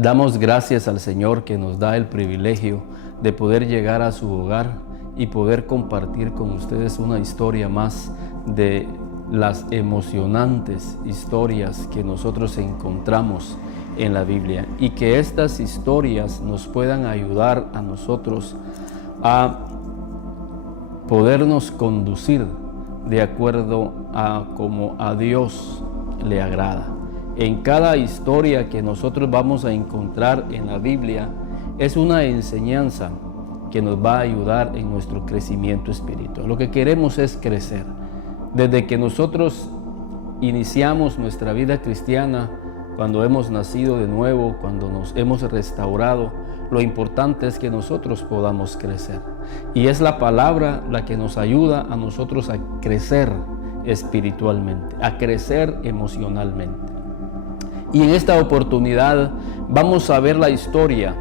Damos gracias al Señor que nos da el privilegio de poder llegar a su hogar y poder compartir con ustedes una historia más de las emocionantes historias que nosotros encontramos en la Biblia, y que estas historias nos puedan ayudar a nosotros a podernos conducir de acuerdo a como a Dios le agrada. En cada historia que nosotros vamos a encontrar en la Biblia es una enseñanza que nos va a ayudar en nuestro crecimiento espiritual. Lo que queremos es crecer. Desde que nosotros iniciamos nuestra vida cristiana, cuando hemos nacido de nuevo, cuando nos hemos restaurado, lo importante es que nosotros podamos crecer. Y es la palabra la que nos ayuda a nosotros a crecer espiritualmente, a crecer emocionalmente. Y en esta oportunidad vamos a ver la historia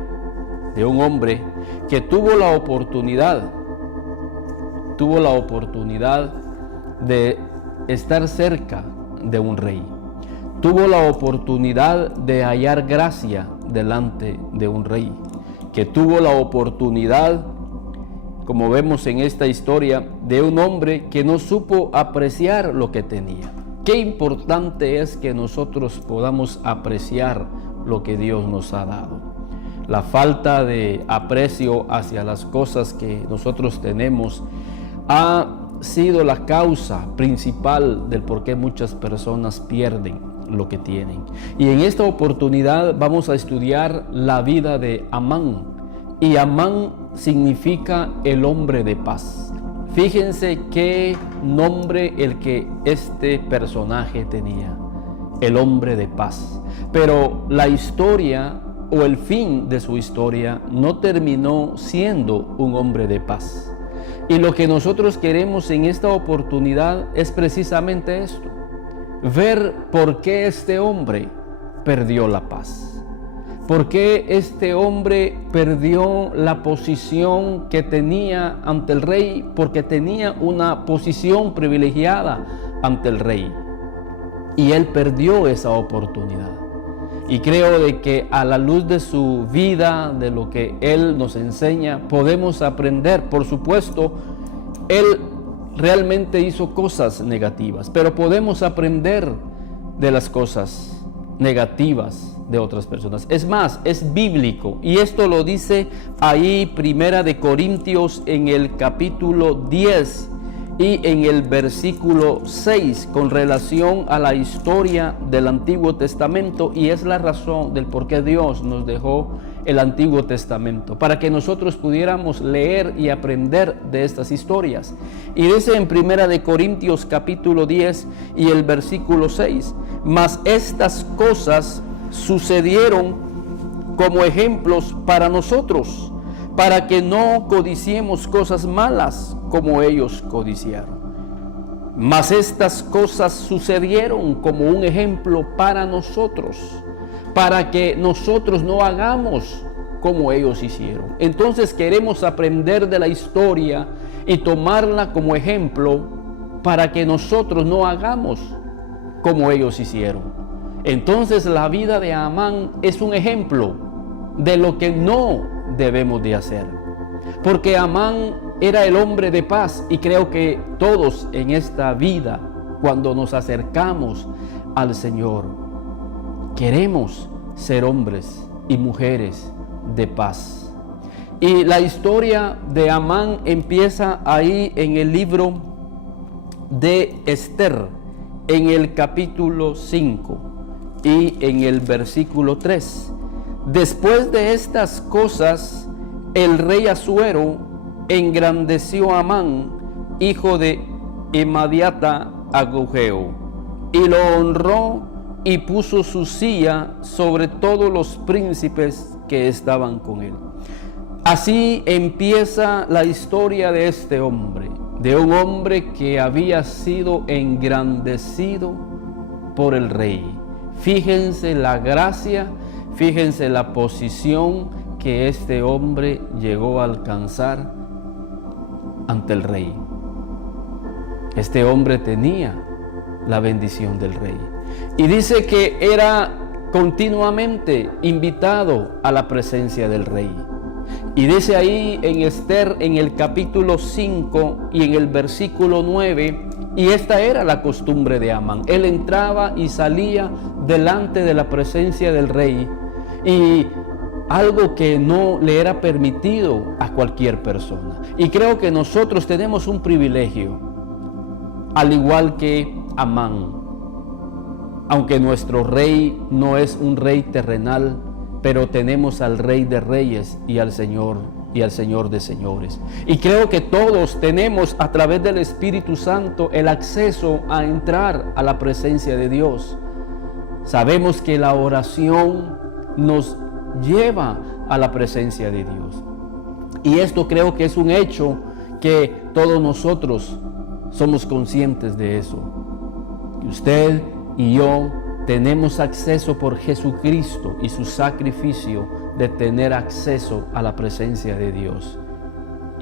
de un hombre que tuvo la oportunidad de estar cerca de un rey. Tuvo la oportunidad de hallar gracia delante de un rey, que tuvo la oportunidad, como vemos en esta historia, de un hombre que no supo apreciar lo que tenía. Qué importante es que nosotros podamos apreciar lo que Dios nos ha dado. La falta de aprecio hacia las cosas que nosotros tenemos ha sido la causa principal del por qué muchas personas pierden lo que tienen. Y en esta oportunidad vamos a estudiar la vida de Amán. Y Amán significa el hombre de paz. Fíjense qué nombre el que este personaje tenía, el hombre de paz. Pero la historia o el fin de su historia no terminó siendo un hombre de paz. Y lo que nosotros queremos en esta oportunidad es precisamente esto: ver por qué este hombre perdió la paz. ¿Por qué este hombre perdió la posición que tenía ante el rey? Porque tenía una posición privilegiada ante el rey. Y él perdió esa oportunidad. Y creo de que a la luz de su vida, de lo que él nos enseña, podemos aprender. Por supuesto, él realmente hizo cosas negativas, pero podemos aprender de las cosas negativas de otras personas. Es más, es bíblico, y esto lo dice ahí Primera de Corintios en el capítulo 10 y en el versículo 6 con relación a la historia del Antiguo Testamento, y es la razón del por qué Dios nos dejó el Antiguo Testamento, para que nosotros pudiéramos leer y aprender de estas historias. Y dice en Primera de Corintios capítulo 10 y el versículo 6: mas estas cosas sucedieron como ejemplos para nosotros, para que no codiciemos cosas malas como ellos codiciaron. Mas estas cosas sucedieron como un ejemplo para nosotros, para que nosotros no hagamos como ellos hicieron. Entonces queremos aprender de la historia y tomarla como ejemplo para que nosotros no hagamos como ellos hicieron. Entonces la vida de Amán es un ejemplo de lo que no debemos de hacer. Porque Amán era el hombre de paz, y creo que todos en esta vida, cuando nos acercamos al Señor, queremos ser hombres y mujeres de paz. Y la historia de Amán empieza ahí en el libro de Esther, en el capítulo 5 y en el versículo 3. Después de estas cosas, el rey Asuero engrandeció a Amán, hijo de Emadiata Agugeo, y lo honró y puso su silla sobre todos los príncipes que estaban con él. Así empieza la historia de este hombre, de un hombre que había sido engrandecido por el rey. Fíjense la gracia, fíjense la posición que este hombre llegó a alcanzar ante el rey. Este hombre tenía la bendición del rey. Y dice que era continuamente invitado a la presencia del rey. Y dice ahí en Esther, en el capítulo 5 y en el versículo 9, y esta era la costumbre de Amán. Él entraba y salía delante de la presencia del rey, y algo que no le era permitido a cualquier persona. Y creo que nosotros tenemos un privilegio, al igual que Amán. Aunque nuestro rey no es un rey terrenal, pero tenemos al Rey de Reyes y al Señor de Señores. Y creo que todos tenemos a través del Espíritu Santo el acceso a entrar a la presencia de Dios. Sabemos que la oración nos lleva a la presencia de Dios. Y esto creo que es un hecho que todos nosotros somos conscientes de eso. Y usted y yo tenemos acceso por Jesucristo y su sacrificio de tener acceso a la presencia de Dios.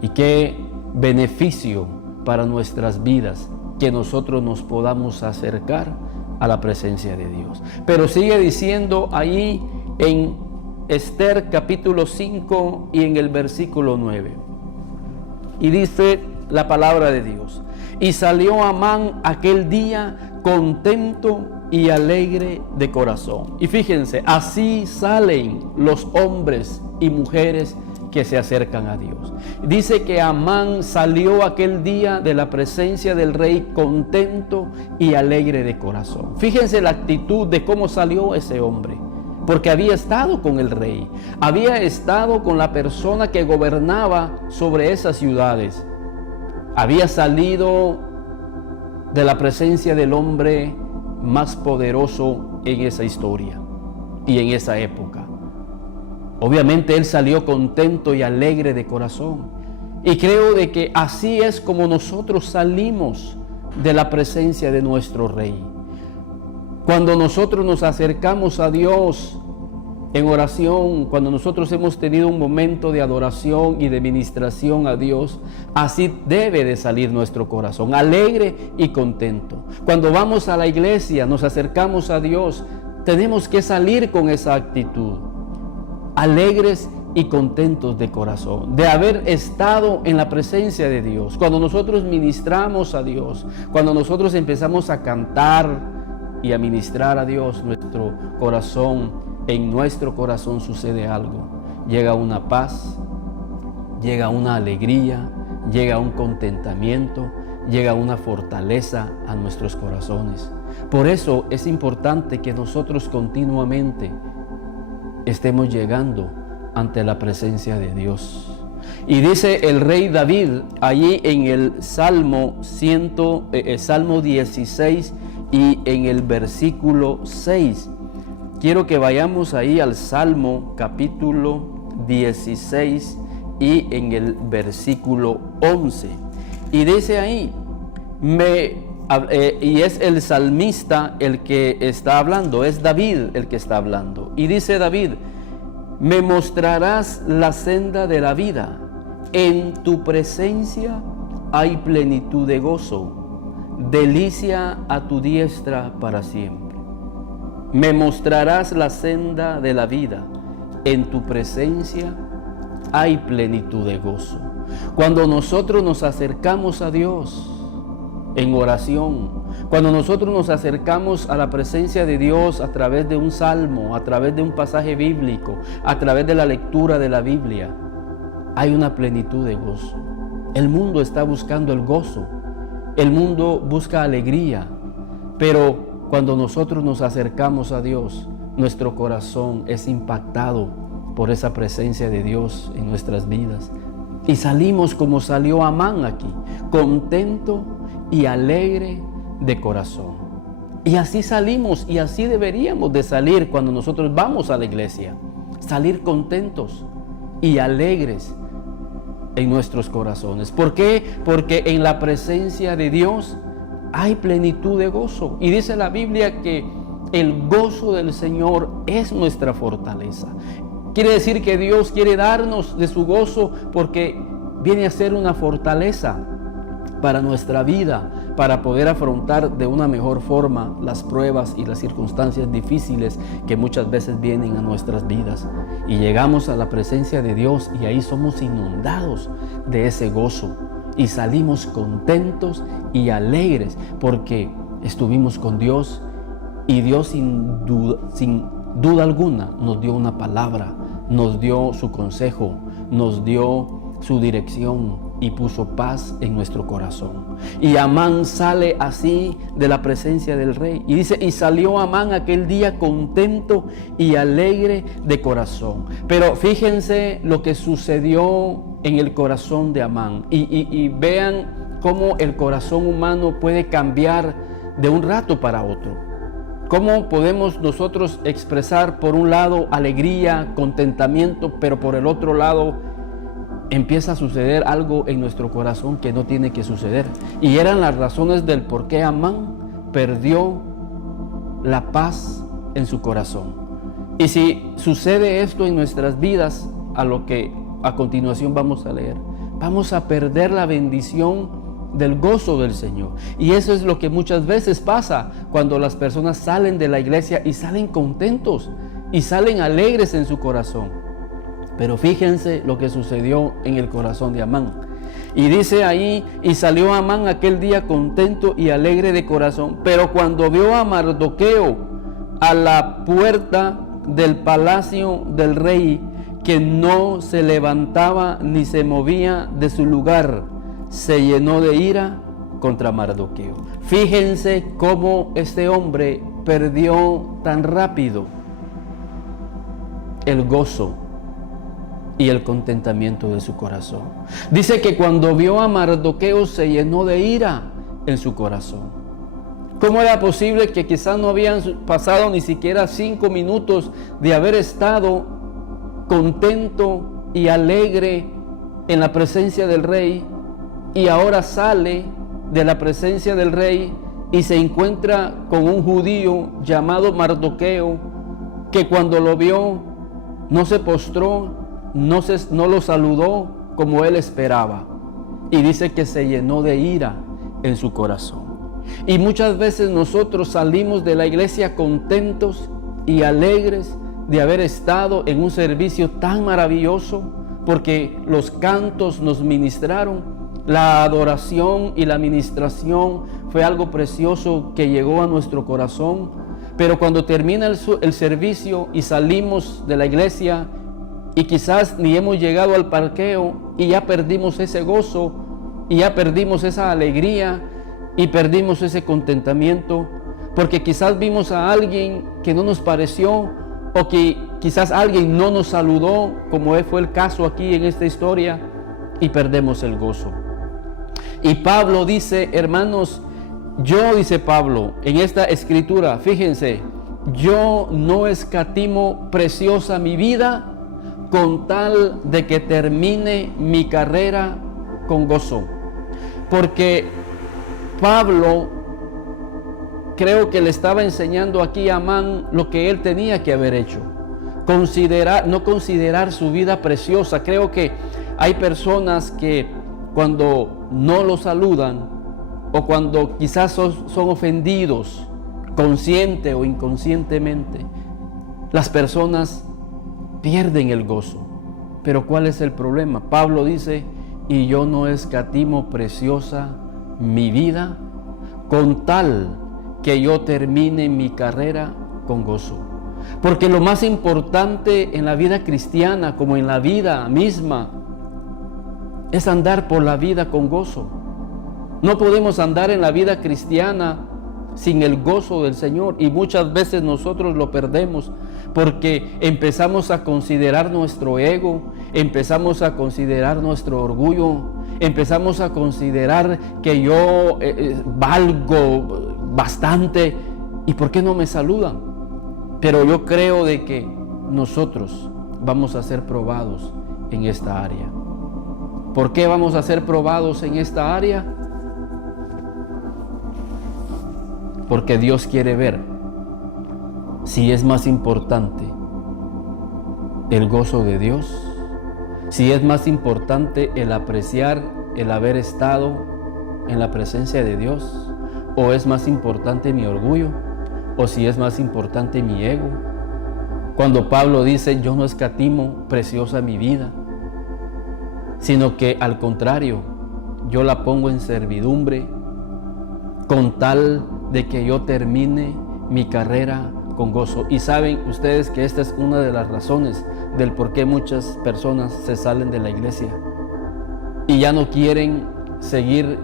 Y qué beneficio para nuestras vidas que nosotros nos podamos acercar a la presencia de Dios. Pero sigue diciendo ahí en Esther capítulo 5 y en el versículo 9. Y dice la palabra de Dios: y salió Amán aquel día contento y alegre de corazón. Y fíjense, así salen los hombres y mujeres que se acercan a Dios. Dice que Amán salió aquel día de la presencia del rey contento y alegre de corazón. Fíjense la actitud de cómo salió ese hombre, porque había estado con el rey, había estado con la persona que gobernaba sobre esas ciudades, había salido de la presencia del hombre más poderoso en esa historia y en esa época. Obviamente él salió contento y alegre de corazón. Y creo de que así es como nosotros salimos de la presencia de nuestro Rey. Cuando nosotros nos acercamos a Dios en oración, cuando nosotros hemos tenido un momento de adoración y de ministración a Dios, así debe de salir nuestro corazón, alegre y contento. Cuando vamos a la iglesia, nos acercamos a Dios, tenemos que salir con esa actitud, alegres y contentos de corazón, de haber estado en la presencia de Dios. Cuando nosotros ministramos a Dios, cuando nosotros empezamos a cantar y a ministrar a Dios, en nuestro corazón sucede algo. Llega una paz, llega una alegría, llega un contentamiento, llega una fortaleza a nuestros corazones. Por eso es importante que nosotros continuamente estemos llegando ante la presencia de Dios. Y dice el rey David allí en el Salmo 16 y en el versículo 6. Quiero que vayamos ahí al Salmo capítulo 16 y en el versículo 11. Y dice ahí, y es el salmista el que está hablando, es David el que está hablando. Y dice David: me mostrarás la senda de la vida, en tu presencia hay plenitud de gozo, delicia a tu diestra para siempre. Me mostrarás la senda de la vida, en tu presencia hay plenitud de gozo. Cuando nosotros nos acercamos a Dios en oración, cuando nosotros nos acercamos a la presencia de Dios a través de un salmo, a través de un pasaje bíblico, a través de la lectura de la Biblia, hay una plenitud de gozo. El mundo está buscando el gozo, el mundo busca alegría, pero cuando nosotros nos acercamos a Dios, nuestro corazón es impactado por esa presencia de Dios en nuestras vidas. Y salimos como salió Amán aquí, contento y alegre de corazón. Y así salimos y así deberíamos de salir cuando nosotros vamos a la iglesia. Salir contentos y alegres en nuestros corazones. ¿Por qué? Porque en la presencia de Dios hay plenitud de gozo. Y dice la Biblia que el gozo del Señor es nuestra fortaleza. Quiere decir que Dios quiere darnos de su gozo porque viene a ser una fortaleza para nuestra vida, para poder afrontar de una mejor forma las pruebas y las circunstancias difíciles que muchas veces vienen a nuestras vidas. Y llegamos a la presencia de Dios y ahí somos inundados de ese gozo y salimos contentos y alegres porque estuvimos con Dios y Dios sin duda alguna nos dio una palabra, nos dio su consejo, nos dio su dirección y puso paz en nuestro corazón. Y Amán sale así de la presencia del rey. Y dice, y salió Amán aquel día contento y alegre de corazón. Pero fíjense lo que sucedió en el corazón de Amán. Y vean cómo el corazón humano puede cambiar de un rato para otro. ¿Cómo podemos nosotros expresar por un lado alegría, contentamiento, pero por el otro lado empieza a suceder algo en nuestro corazón que no tiene que suceder? Y eran las razones del por qué Amán perdió la paz en su corazón. Y si sucede esto en nuestras vidas, a lo que a continuación vamos a leer, vamos a perder la bendición del gozo del Señor. Y eso es lo que muchas veces pasa cuando las personas salen de la iglesia y salen contentos y salen alegres en su corazón. Pero fíjense lo que sucedió en el corazón de Amán. Y dice ahí, y salió Amán aquel día contento y alegre de corazón. Pero cuando vio a Mardoqueo a la puerta del palacio del rey, que no se levantaba ni se movía de su lugar, se llenó de ira contra Mardoqueo. Fíjense cómo este hombre perdió tan rápido el gozo y el contentamiento de su corazón. Dice que cuando vio a Mardoqueo se llenó de ira en su corazón. ¿Cómo era posible que quizás no habían pasado ni siquiera 5 minutos de haber estado contento y alegre en la presencia del rey, y ahora sale de la presencia del rey y se encuentra con un judío llamado Mardoqueo, que cuando lo vio no se postró, no lo saludó como él esperaba? Y dice que se llenó de ira en su corazón. Y muchas veces nosotros salimos de la iglesia contentos y alegres de haber estado en un servicio tan maravilloso, porque los cantos nos ministraron, la adoración y la ministración fue algo precioso que llegó a nuestro corazón. Pero cuando termina el servicio y salimos de la iglesia y quizás ni hemos llegado al parqueo y ya perdimos ese gozo y ya perdimos esa alegría y perdimos ese contentamiento, porque quizás vimos a alguien que no nos pareció, o que quizás alguien no nos saludó, como fue el caso aquí en esta historia, y perdemos el gozo. Y Pablo dice, hermanos, dice Pablo en esta escritura, fíjense, yo no escatimo preciosa mi vida con tal de que termine mi carrera con gozo. Porque Pablo creo que le estaba enseñando aquí a Amán lo que él tenía que haber hecho. No considerar su vida preciosa. Creo que hay personas que cuando no lo saludan, o cuando quizás son ofendidos, consciente o inconscientemente, las personas pierden el gozo. Pero ¿cuál es el problema? Pablo dice, y yo no escatimo preciosa mi vida con tal que yo termine mi carrera con gozo. Porque lo más importante en la vida cristiana, como en la vida misma, es andar por la vida con gozo. No podemos andar en la vida cristiana sin el gozo del Señor, y muchas veces nosotros lo perdemos porque empezamos a considerar nuestro ego, empezamos a considerar nuestro orgullo, empezamos a considerar que yo valgo bastante, y ¿por qué no me saludan? Pero yo creo de que nosotros vamos a ser probados en esta área. ¿Por qué vamos a ser probados en esta área? Porque Dios quiere ver si es más importante el gozo de Dios, si es más importante el apreciar el haber estado en la presencia de Dios? ¿O es más importante mi orgullo? ¿O si es más importante mi ego? Cuando Pablo dice, yo no escatimo preciosa mi vida, sino que al contrario, yo la pongo en servidumbre con tal de que yo termine mi carrera con gozo. Y saben ustedes que esta es una de las razones del por qué muchas personas se salen de la iglesia y ya no quieren seguir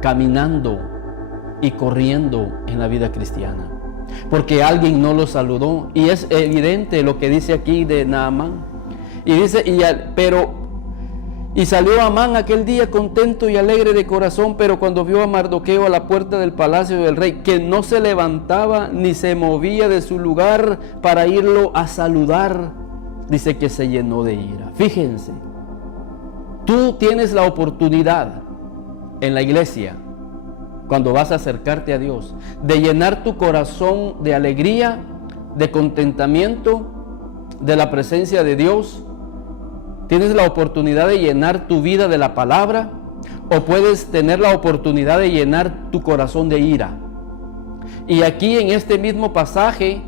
caminando y corriendo en la vida cristiana, porque alguien no los saludó. Y es evidente lo que dice aquí de Naamán. Y dice, y salió Amán aquel día contento y alegre de corazón, pero cuando vio a Mardoqueo a la puerta del palacio del rey, que no se levantaba ni se movía de su lugar para irlo a saludar, dice que se llenó de ira. Fíjense, tú tienes la oportunidad en la iglesia, cuando vas a acercarte a Dios, de llenar tu corazón de alegría, de contentamiento, de la presencia de Dios. Tienes la oportunidad de llenar tu vida de la palabra, o puedes tener la oportunidad de llenar tu corazón de ira. Y aquí en este mismo pasaje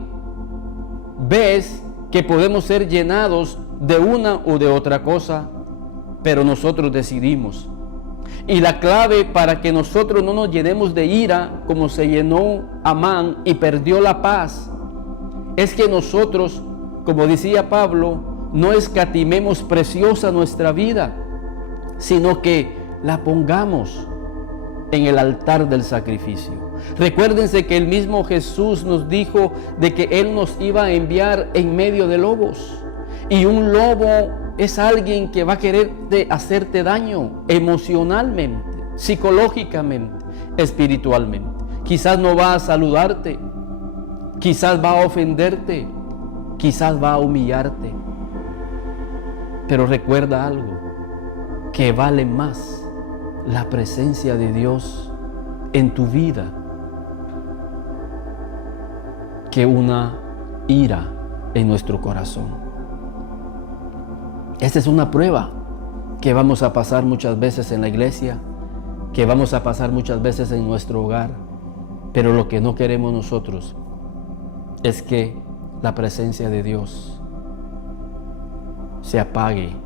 ves que podemos ser llenados de una o de otra cosa, pero nosotros decidimos. Y la clave para que nosotros no nos llenemos de ira, como se llenó Amán y perdió la paz, es que nosotros, como decía Pablo, no escatimemos preciosa nuestra vida, sino que la pongamos en el altar del sacrificio. Recuérdense que el mismo Jesús nos dijo de que Él nos iba a enviar en medio de lobos. Y un lobo es alguien que va a querer hacerte daño emocionalmente, psicológicamente, espiritualmente. Quizás no va a saludarte, quizás va a ofenderte, quizás va a humillarte. Pero recuerda algo, que vale más la presencia de Dios en tu vida que una ira en nuestro corazón. Esta es una prueba que vamos a pasar muchas veces en la iglesia, que vamos a pasar muchas veces en nuestro hogar, pero lo que no queremos nosotros es que la presencia de Dios se apague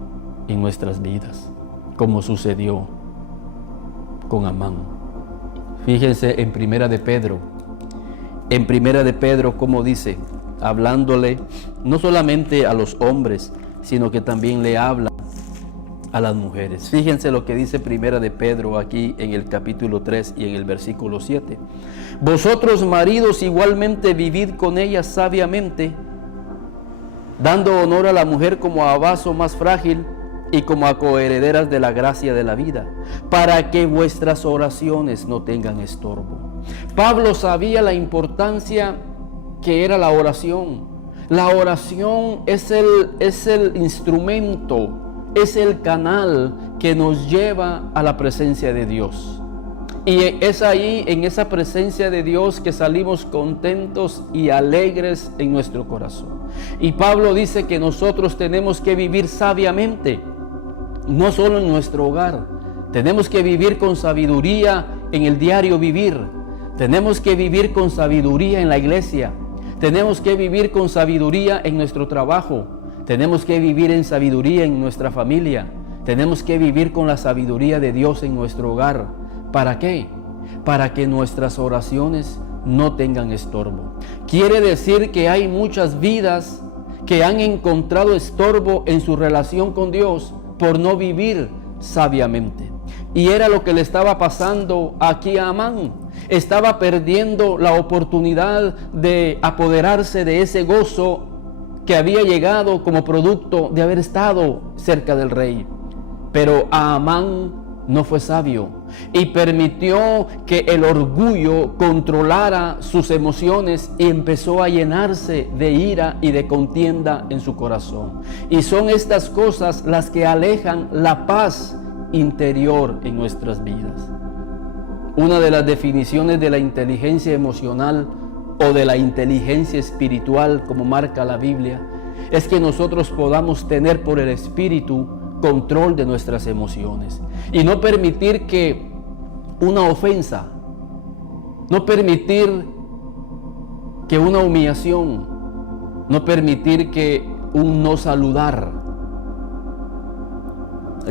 en nuestras vidas, como sucedió con Amán. Fíjense en Primera de Pedro, como dice, hablándole no solamente a los hombres, sino que también le habla a las mujeres. Fíjense lo que dice Primera de Pedro aquí en el capítulo 3 y en el versículo 7. Vosotros, maridos, igualmente vivid con ellas sabiamente, dando honor a la mujer como a vaso más frágil y como a coherederas de la gracia de la vida, para que vuestras oraciones no tengan estorbo. Pablo sabía la importancia que era la oración. La oración es el instrumento, es el canal que nos lleva a la presencia de Dios. Y es ahí, en esa presencia de Dios, que salimos contentos y alegres en nuestro corazón. Y Pablo dice que nosotros tenemos que vivir sabiamente, no solo en nuestro hogar. Tenemos que vivir con sabiduría en el diario vivir. Tenemos que vivir con sabiduría en la iglesia. Tenemos que vivir con sabiduría en nuestro trabajo. Tenemos que vivir en sabiduría en nuestra familia. Tenemos que vivir con la sabiduría de Dios en nuestro hogar. ¿Para qué? Para que nuestras oraciones no tengan estorbo. Quiere decir que hay muchas vidas que han encontrado estorbo en su relación con Dios por no vivir sabiamente. Y era lo que le estaba pasando aquí a Amán. Estaba perdiendo la oportunidad de apoderarse de ese gozo que había llegado como producto de haber estado cerca del rey. Pero Amán no fue sabio y permitió que el orgullo controlara sus emociones y empezó a llenarse de ira y de contienda en su corazón. Y son estas cosas las que alejan la paz interior en nuestras vidas. Una de las definiciones de la inteligencia emocional o de la inteligencia espiritual, como marca la Biblia, es que nosotros podamos tener por el Espíritu control de nuestras emociones y no permitir que una ofensa, no permitir que una humillación, no permitir que un no saludar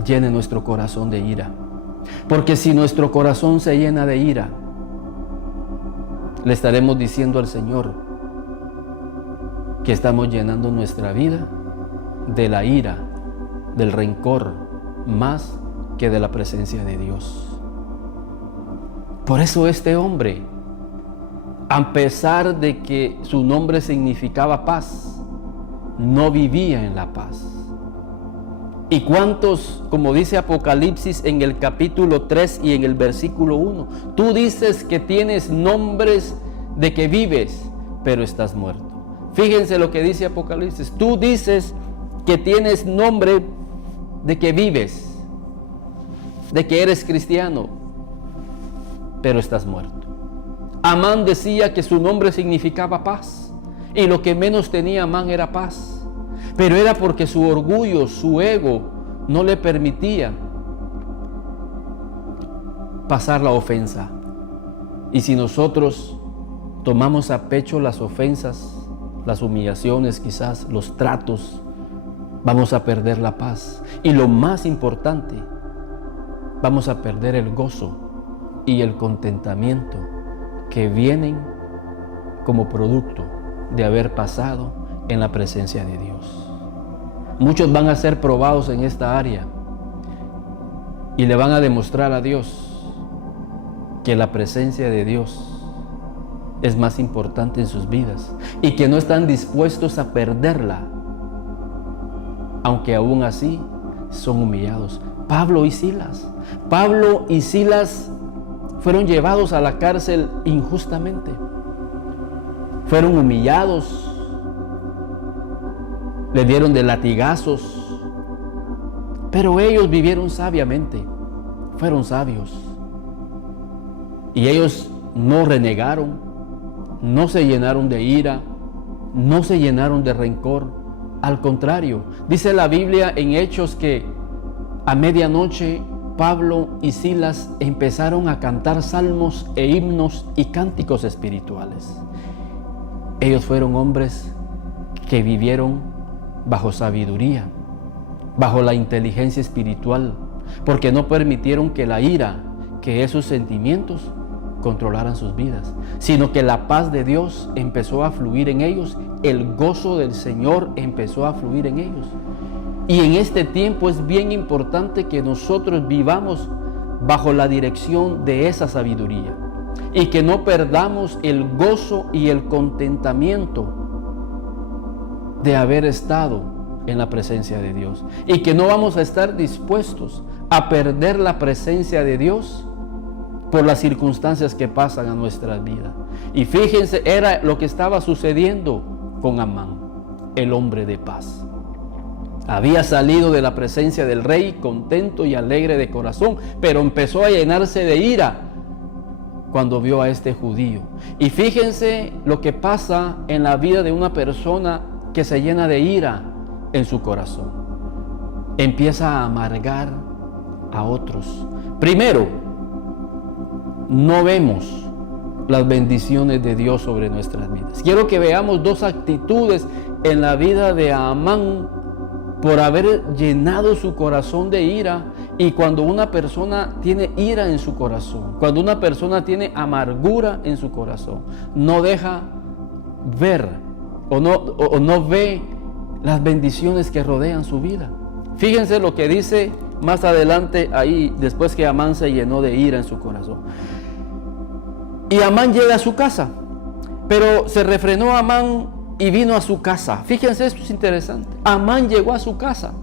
llene nuestro corazón de ira. Porque si nuestro corazón se llena de ira, le estaremos diciendo al Señor que estamos llenando nuestra vida de la ira, del rencor, más que de la presencia de Dios. Por eso este hombre, a pesar de que su nombre significaba paz, no vivía en la paz. ¿Y cuántos, como dice Apocalipsis en el capítulo 3 y en el versículo 1, tú dices que tienes nombres de que vives, pero estás muerto? Fíjense lo que dice Apocalipsis. Tú dices que tienes nombre de que vives, de que eres cristiano, pero estás muerto. Amán decía que su nombre significaba paz, y lo que menos tenía Amán era paz. Pero era porque su orgullo, su ego, no le permitía pasar la ofensa. Y si nosotros tomamos a pecho las ofensas, las humillaciones, quizás los tratos, vamos a perder la paz. Y lo más importante, vamos a perder el gozo y el contentamiento que vienen como producto de haber pasado en la presencia de Dios. Muchos van a ser probados en esta área y le van a demostrar a Dios que la presencia de Dios es más importante en sus vidas y que no están dispuestos a perderla, aunque aún así son humillados. Pablo y Silas fueron llevados a la cárcel injustamente, fueron humillados, le dieron de latigazos, pero ellos vivieron sabiamente, fueron sabios, y ellos no renegaron, no se llenaron de ira, no se llenaron de rencor. Al contrario, dice la Biblia en Hechos que a medianoche Pablo y Silas empezaron a cantar salmos e himnos y cánticos espirituales. Ellos fueron hombres que vivieron bajo sabiduría, bajo la inteligencia espiritual, porque no permitieron que la ira, que esos sentimientos controlaran sus vidas, sino que la paz de Dios empezó a fluir en ellos, el gozo del Señor empezó a fluir en ellos. Y en este tiempo es bien importante que nosotros vivamos bajo la dirección de esa sabiduría y que no perdamos el gozo y el contentamiento de haber estado en la presencia de Dios, y que no vamos a estar dispuestos a perder la presencia de Dios por las circunstancias que pasan a nuestras vidas. Y fíjense, era lo que estaba sucediendo con Amán, el hombre de paz. Había salido de la presencia del rey contento y alegre de corazón, pero empezó a llenarse de ira cuando vio a este judío. Y fíjense lo que pasa en la vida de una persona que se llena de ira en su corazón. Empieza a amargar a otros. Primero, no vemos las bendiciones de Dios sobre nuestras vidas. Quiero que veamos dos actitudes en la vida de Amán por haber llenado su corazón de ira. Y cuando una persona tiene ira en su corazón, cuando una persona tiene amargura en su corazón, no deja ver o no ve las bendiciones que rodean su vida. Fíjense lo que dice más adelante ahí, después que Amán se llenó de ira en su corazón. Y Amán llega a su casa, pero se refrenó Amán y vino a su casa. Fíjense, esto es interesante. Amán llegó a su casa,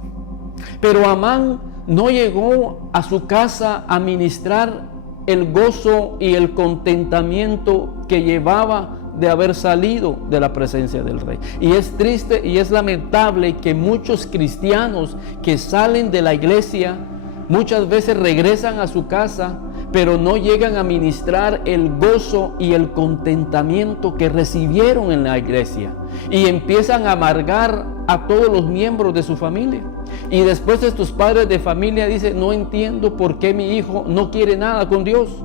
pero Amán no llegó a su casa a ministrar el gozo y el contentamiento que llevaba de haber salido de la presencia del rey. Y es triste y es lamentable que muchos cristianos que salen de la iglesia muchas veces regresan a su casa, pero no llegan a ministrar el gozo y el contentamiento que recibieron en la iglesia, y empiezan a amargar a todos los miembros de su familia. Y después estos padres de familia dicen: no entiendo por qué mi hijo no quiere nada con Dios,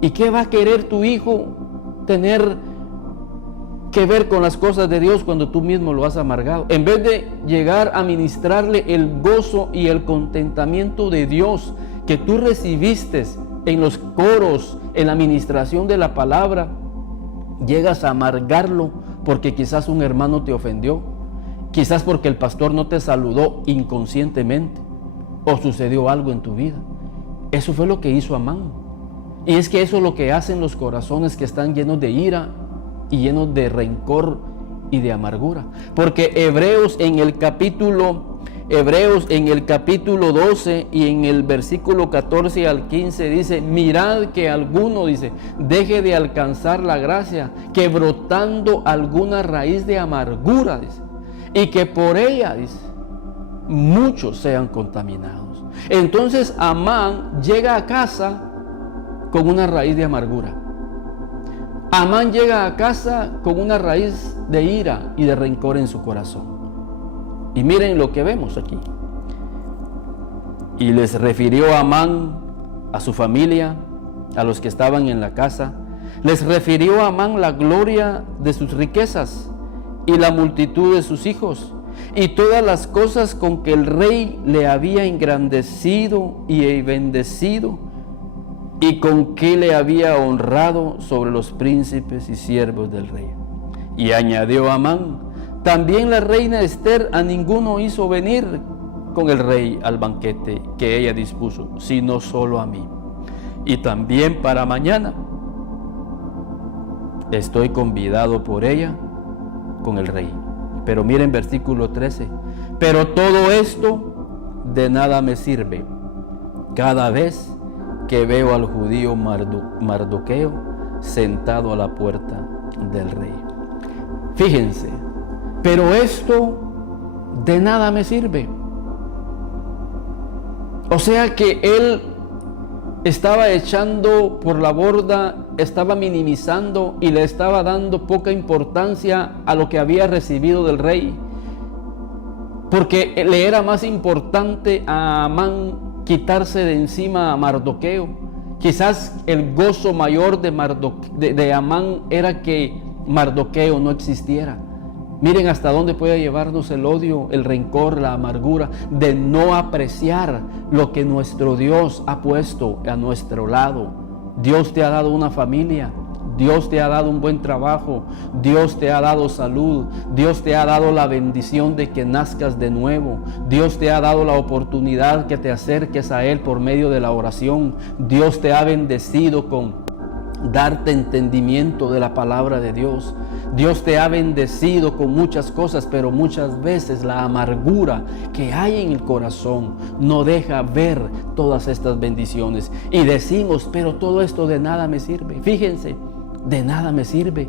¿Y qué va a querer tu hijo tener que ver con las cosas de Dios cuando tú mismo lo has amargado? En vez de llegar a ministrarle el gozo y el contentamiento de Dios que tú recibiste en los coros, en la ministración de la palabra, llegas a amargarlo porque quizás un hermano te ofendió, quizás porque el pastor no te saludó inconscientemente o sucedió algo en tu vida. Eso fue lo que hizo Amán. Y es que eso es lo que hacen los corazones que están llenos de ira y llenos de rencor y de amargura. Porque Hebreos en el capítulo 12 y en el versículo 14 al 15 dice: mirad que alguno, dice, deje de alcanzar la gracia, que brotando alguna raíz de amargura, dice, y que por ella, dice, muchos sean contaminados. Entonces Amán llega a casa con una raíz de amargura. Amán llega a casa con una raíz de ira y de rencor en su corazón. Y miren lo que vemos aquí. Y les refirió Amán a su familia, a los que estaban en la casa. Les refirió a Amán la gloria de sus riquezas y la multitud de sus hijos, y todas las cosas con que el rey le había engrandecido y bendecido, y con que le había honrado sobre los príncipes y siervos del rey. Y añadió Amán: también la reina Esther a ninguno hizo venir con el rey al banquete que ella dispuso, sino solo a mí. Y también para mañana estoy convidado por ella con el rey. Pero miren versículo 13. Pero todo esto de nada me sirve cada vez que veo al judío Mardoqueo sentado a la puerta del rey. Fíjense, pero esto de nada me sirve. O sea que él estaba echando por la borda, estaba minimizando y le estaba dando poca importancia a lo que había recibido del rey, porque le era más importante a Amán quitarse de encima a Mardoqueo. Quizás el gozo mayor de Amán era que Mardoqueo no existiera. Miren hasta dónde puede llevarnos el odio, el rencor, la amargura, de no apreciar lo que nuestro Dios ha puesto a nuestro lado. Dios te ha dado una familia, Dios te ha dado un buen trabajo, Dios te ha dado salud, Dios te ha dado la bendición de que nazcas de nuevo, Dios te ha dado la oportunidad que te acerques a Él por medio de la oración, Dios te ha bendecido con darte entendimiento de la palabra de Dios. Dios te ha bendecido con muchas cosas, pero muchas veces la amargura que hay en el corazón no deja ver todas estas bendiciones. Y decimos, pero todo esto de nada me sirve. Fíjense, de nada me sirve.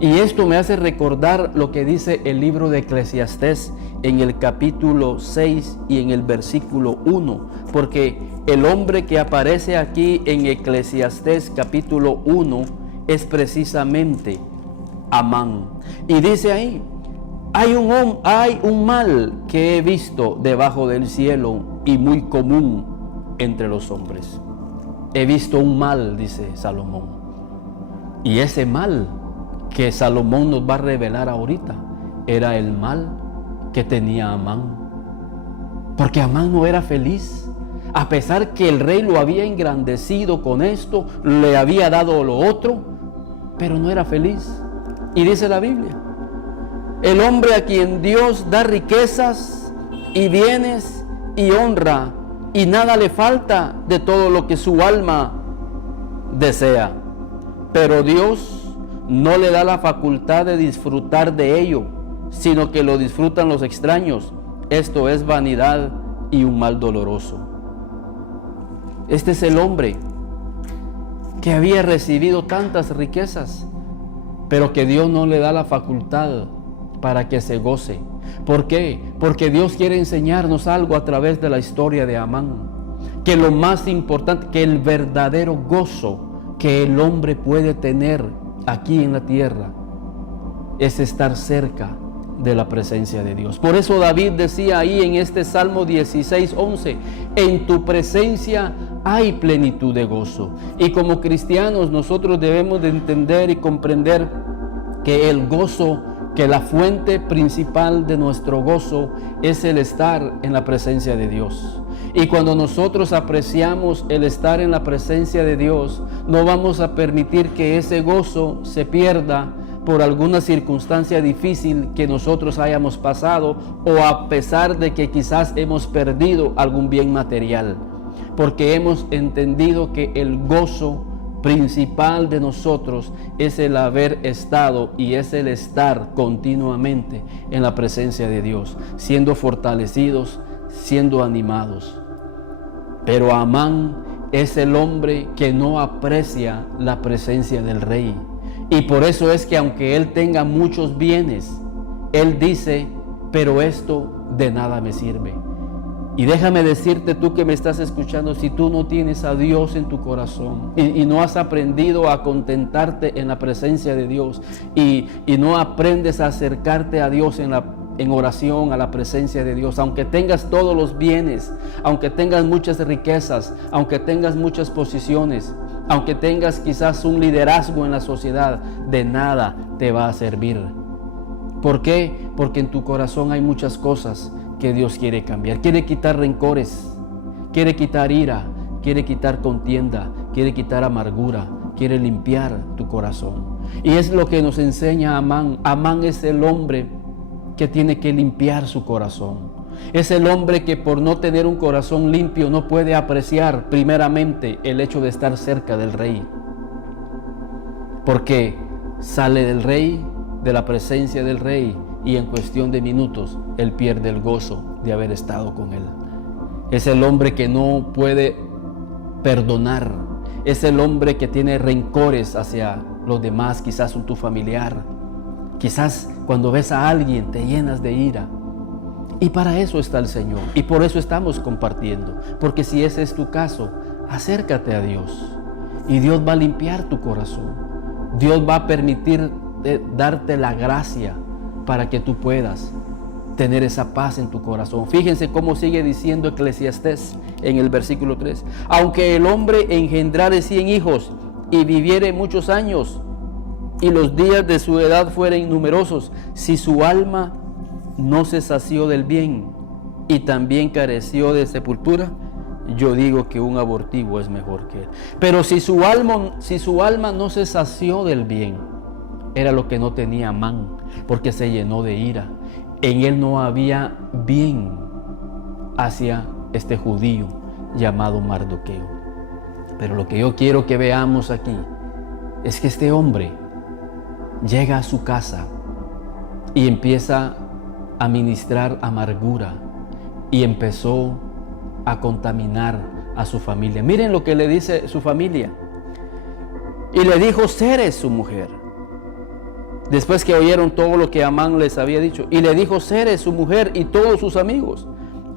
Y esto me hace recordar lo que dice el libro de Eclesiastés en el capítulo 6 y en el versículo 1, porque el hombre que aparece aquí en Eclesiastés capítulo 1 es precisamente Amán. Y dice ahí: hay un mal que he visto debajo del cielo y muy común entre los hombres. He visto un mal, dice Salomón. Y ese mal que Salomón nos va a revelar ahorita era el mal que tenía Amán. Porque Amán no era feliz. A pesar que el rey lo había engrandecido con esto, le había dado lo otro, pero no era feliz. Y dice la Biblia: el hombre a quien Dios da riquezas y bienes y honra, y nada le falta de todo lo que su alma desea, pero Dios no le da la facultad de disfrutar de ello, sino que lo disfrutan los extraños. Esto es vanidad y un mal doloroso. Este es el hombre que había recibido tantas riquezas, pero que Dios no le da la facultad para que se goce. ¿Por qué? Porque Dios quiere enseñarnos algo a través de la historia de Amán. Que lo más importante, que el verdadero gozo que el hombre puede tener aquí en la tierra es estar cerca de la presencia de Dios. Por eso David decía ahí en este Salmo 16:11, en tu presencia hay plenitud de gozo. Y como cristianos nosotros debemos de entender y comprender que el gozo, que la fuente principal de nuestro gozo es el estar en la presencia de Dios. Y cuando nosotros apreciamos el estar en la presencia de Dios, no vamos a permitir que ese gozo se pierda por alguna circunstancia difícil que nosotros hayamos pasado, o a pesar de que quizás hemos perdido algún bien material, porque hemos entendido que el gozo principal de nosotros es el haber estado y es el estar continuamente en la presencia de Dios, siendo fortalecidos, siendo animados. Pero Amán es el hombre que no aprecia la presencia del rey, y por eso es que aunque él tenga muchos bienes, él dice, pero esto de nada me sirve. Y déjame decirte, tú que me estás escuchando, si tú no tienes a Dios en tu corazón y no has aprendido a contentarte en la presencia de Dios y no aprendes a acercarte a Dios en oración, a la presencia de Dios, aunque tengas todos los bienes, aunque tengas muchas riquezas, aunque tengas muchas posiciones, aunque tengas quizás un liderazgo en la sociedad, de nada te va a servir. ¿Por qué? Porque en tu corazón hay muchas cosas que Dios quiere cambiar. Quiere quitar rencores, quiere quitar ira, quiere quitar contienda, quiere quitar amargura, quiere limpiar tu corazón. Y es lo que nos enseña Amán. Amán es el hombre que tiene que limpiar su corazón. Es el hombre que por no tener un corazón limpio no puede apreciar primeramente el hecho de estar cerca del rey. Porque sale del rey, de la presencia del rey, y en cuestión de minutos él pierde el gozo de haber estado con él. Es el hombre que no puede perdonar. Es el hombre que tiene rencores hacia los demás, quizás tu familiar. Quizás cuando ves a alguien te llenas de ira. Y para eso está el Señor. Y por eso estamos compartiendo. Porque si ese es tu caso, acércate a Dios. Y Dios va a limpiar tu corazón. Dios va a permitir darte la gracia para que tú puedas tener esa paz en tu corazón. Fíjense cómo sigue diciendo Eclesiastés en el versículo 3. Aunque el hombre engendrare 100 hijos y viviere muchos años, y los días de su edad fueren numerosos, si su alma no se sació del bien y también careció de sepultura, yo digo que un abortivo es mejor que él. Pero si su alma no se sació del bien, era lo que no tenía Amán, porque se llenó de ira. En él no había bien hacia este judío llamado Mardoqueo. Pero lo que yo quiero que veamos aquí es que este hombre llega a su casa y empieza a ministrar amargura y empezó a contaminar a su familia. Miren lo que le dice su familia. Y le dijo Zeres, su mujer, después que oyeron todo lo que Amán les había dicho, y le dijo Zeres, su mujer, y todos sus amigos,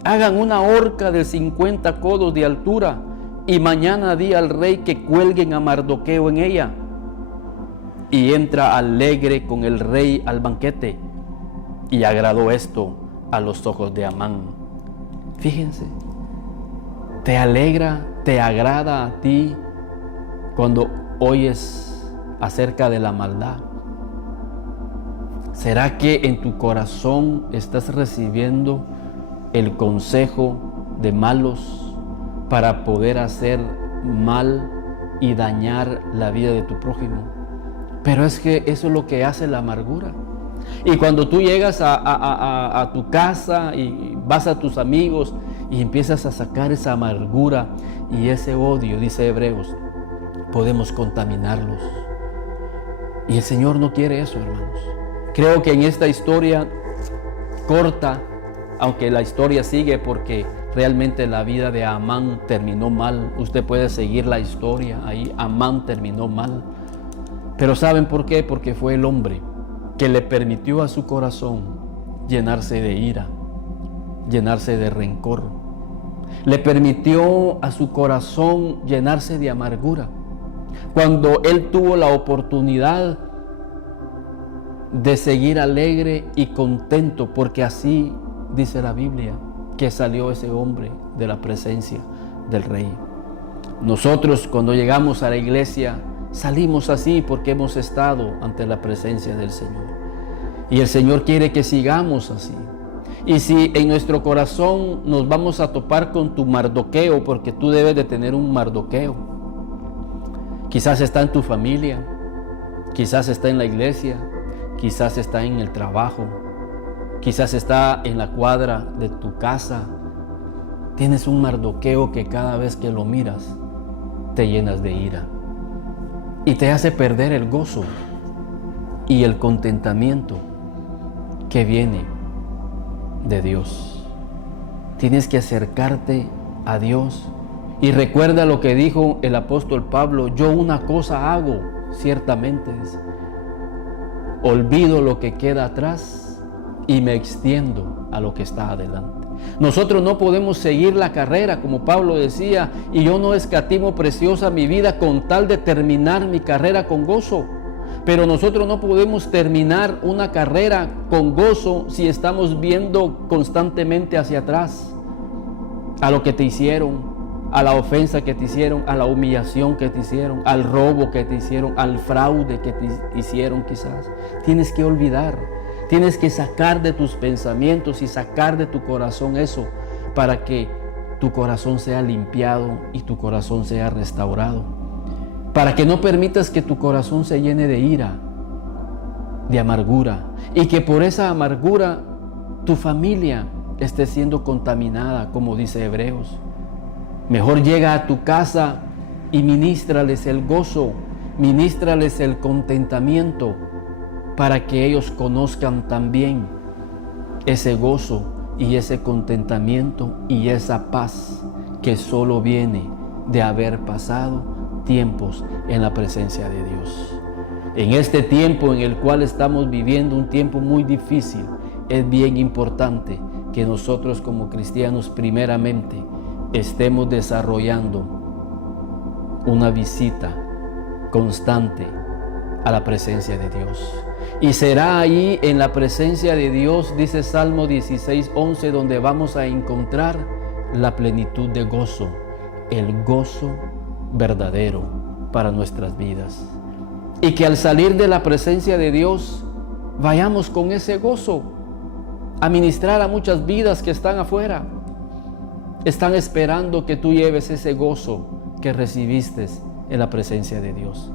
hagan una horca de 50 codos de altura, y mañana di al rey que cuelguen a Mardoqueo en ella. Y entra alegre con el rey al banquete, y agradó esto a los ojos de Amán. Fíjense, te alegra, te agrada a ti cuando oyes acerca de la maldad. ¿Será que en tu corazón estás recibiendo el consejo de malos para poder hacer mal y dañar la vida de tu prójimo? Pero es que eso es lo que hace la amargura. Y cuando tú llegas a tu casa y vas a tus amigos y empiezas a sacar esa amargura y ese odio, dice Hebreos, podemos contaminarlos. Y el Señor no quiere eso, hermanos. Creo que en esta historia corta, aunque la historia sigue porque realmente la vida de Amán terminó mal. Usted puede seguir la historia ahí. Amán terminó mal. Pero ¿saben por qué? Porque fue el hombre que le permitió a su corazón llenarse de ira, llenarse de rencor. Le permitió a su corazón llenarse de amargura. Cuando él tuvo la oportunidad de seguir alegre y contento, porque así dice la Biblia que salió ese hombre de la presencia del Rey. Nosotros cuando llegamos a la iglesia salimos así porque hemos estado ante la presencia del Señor. Y el Señor quiere que sigamos así. Y si en nuestro corazón nos vamos a topar con tu Mardoqueo, porque tú debes de tener un Mardoqueo. Quizás está en tu familia, quizás está en la iglesia, quizás está en el trabajo, quizás está en la cuadra de tu casa. Tienes un Mardoqueo que cada vez que lo miras te llenas de ira y te hace perder el gozo y el contentamiento que viene de Dios. Tienes que acercarte a Dios y recuerda lo que dijo el apóstol Pablo: yo una cosa hago, ciertamente, olvido lo que queda atrás y me extiendo a lo que está adelante. Nosotros no podemos seguir la carrera, como Pablo decía, y yo no escatimo preciosa mi vida con tal de terminar mi carrera con gozo. Pero nosotros no podemos terminar una carrera con gozo si estamos viendo constantemente hacia atrás, a lo que te hicieron, a la ofensa que te hicieron, a la humillación que te hicieron, al robo que te hicieron, al fraude que te hicieron quizás. Tienes que olvidar, tienes que sacar de tus pensamientos y sacar de tu corazón eso, para que tu corazón sea limpiado y tu corazón sea restaurado. Para que no permitas que tu corazón se llene de ira, de amargura, y que por esa amargura tu familia esté siendo contaminada, como dice Hebreos. Mejor llega a tu casa y ministrales el gozo, ministrales el contentamiento, para que ellos conozcan también ese gozo y ese contentamiento y esa paz que solo viene de haber pasado tiempos en la presencia de Dios. En este tiempo en el cual estamos viviendo, un tiempo muy difícil, es bien importante que nosotros como cristianos primeramente estemos desarrollando una visita constante a la presencia de Dios. Y será ahí en la presencia de Dios, dice Salmo 16:11, donde vamos a encontrar la plenitud de gozo, el gozo verdadero para nuestras vidas. Y que al salir de la presencia de Dios vayamos con ese gozo a ministrar a muchas vidas que están afuera. Están esperando que tú lleves ese gozo que recibiste en la presencia de Dios.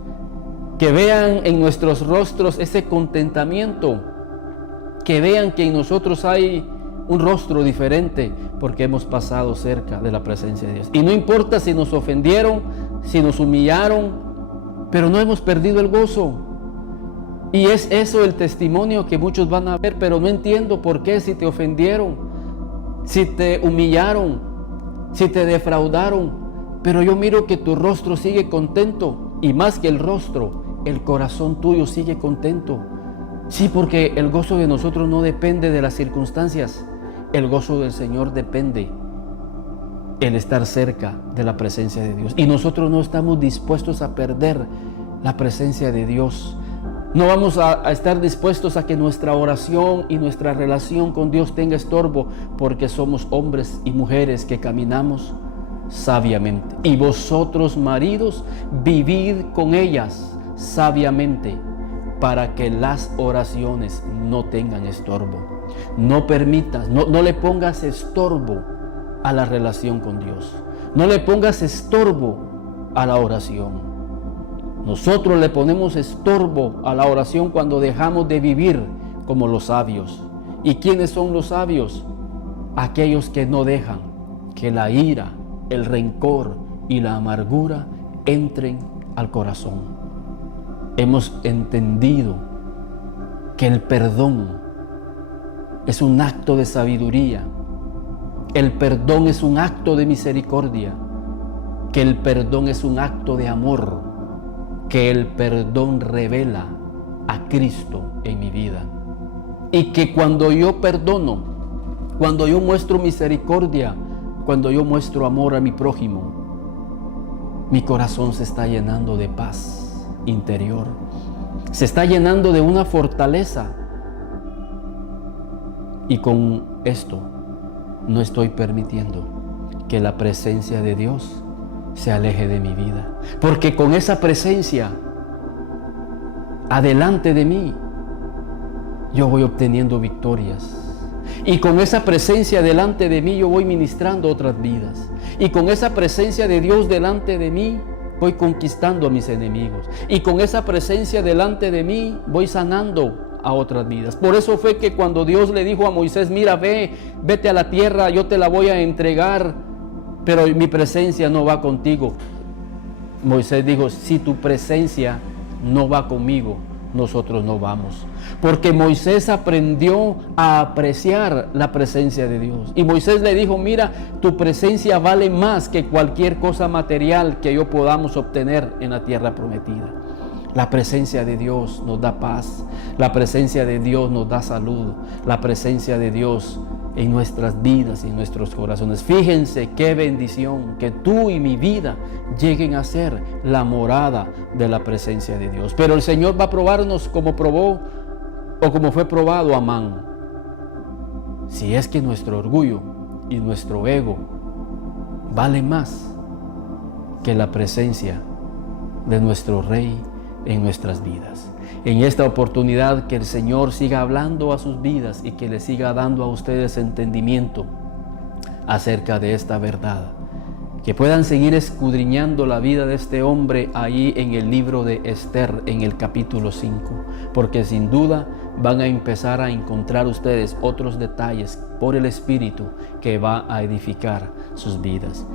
Que vean en nuestros rostros ese contentamiento, que vean que en nosotros hay un rostro diferente porque hemos pasado cerca de la presencia de Dios. Y no importa si nos ofendieron, si nos humillaron, pero no hemos perdido el gozo. Y es eso el testimonio que muchos van a ver, pero no entiendo por qué, si te ofendieron, si te humillaron, si te defraudaron, pero yo miro que tu rostro sigue contento, y más que el rostro, el corazón tuyo sigue contento. Sí, porque el gozo de nosotros no depende de las circunstancias. El gozo del Señor depende el estar cerca de la presencia de Dios. Y nosotros no estamos dispuestos a perder la presencia de Dios. No vamos a estar dispuestos a que nuestra oración y nuestra relación con Dios tenga estorbo, porque somos hombres y mujeres que caminamos sabiamente. Y vosotros, maridos, vivid con ellas sabiamente, para que las oraciones no tengan estorbo. No permitas, no le pongas estorbo a la relación con Dios. No le pongas estorbo a la oración. Nosotros le ponemos estorbo a la oración cuando dejamos de vivir como los sabios. ¿Y quiénes son los sabios? Aquellos que no dejan que la ira, el rencor y la amargura entren al corazón. Hemos entendido que el perdón es un acto de sabiduría. El perdón es un acto de misericordia. Que el perdón es un acto de amor. Que el perdón revela a Cristo en mi vida. Y que cuando yo perdono, cuando yo muestro misericordia, cuando yo muestro amor a mi prójimo, mi corazón se está llenando de paz interior. se está llenando de una fortaleza. Y con esto no estoy permitiendo que la presencia de Dios se aleje de mi vida. Porque con esa presencia adelante de mí, yo voy obteniendo victorias. Y con esa presencia delante de mí, yo voy ministrando otras vidas. Y con esa presencia de Dios delante de mí, voy conquistando a mis enemigos. Y con esa presencia delante de mí, voy sanando a otras vidas. Por eso fue que cuando Dios le dijo a Moisés, mira, vete a la tierra, yo te la voy a entregar, pero mi presencia no va contigo. Moisés dijo, si tu presencia no va conmigo, nosotros no vamos. Porque Moisés aprendió a apreciar la presencia de Dios. Y Moisés le dijo, mira, tu presencia vale más que cualquier cosa material que yo podamos obtener en la tierra prometida. La presencia de Dios nos da paz. La presencia de Dios nos da salud. La presencia de Dios en nuestras vidas y en nuestros corazones. Fíjense qué bendición que tú y mi vida lleguen a ser la morada de la presencia de Dios. Pero el Señor va a probarnos como probó o como fue probado Amán. Si es que nuestro orgullo y nuestro ego vale más que la presencia de nuestro Rey en nuestras vidas. En esta oportunidad, que el Señor siga hablando a sus vidas y que le siga dando a ustedes entendimiento acerca de esta verdad. Que puedan seguir escudriñando la vida de este hombre ahí en el libro de Esther, en el capítulo 5, porque sin duda van a empezar a encontrar ustedes otros detalles por el Espíritu que va a edificar sus vidas.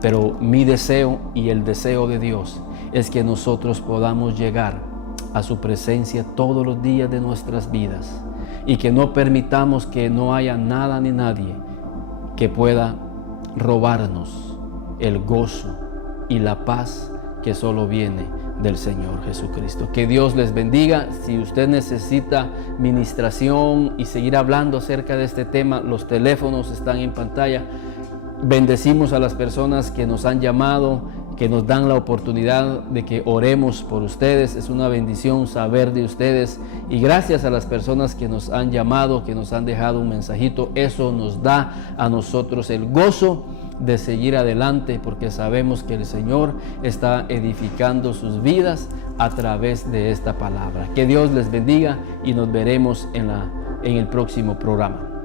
Pero mi deseo y el deseo de Dios es que nosotros podamos llegar a su presencia todos los días de nuestras vidas y que no permitamos que no haya nada ni nadie que pueda robarnos el gozo y la paz que solo viene del Señor Jesucristo. Que Dios les bendiga. Si usted necesita ministración y seguir hablando acerca de este tema, los teléfonos están en pantalla. Bendecimos a las personas que nos han llamado, que nos dan la oportunidad de que oremos por ustedes. Es una bendición saber de ustedes, y gracias a las personas que nos han llamado, que nos han dejado un mensajito. Eso nos da a nosotros el gozo de seguir adelante, porque sabemos que el Señor está edificando sus vidas a través de esta palabra. Que Dios les bendiga y nos veremos en el próximo programa.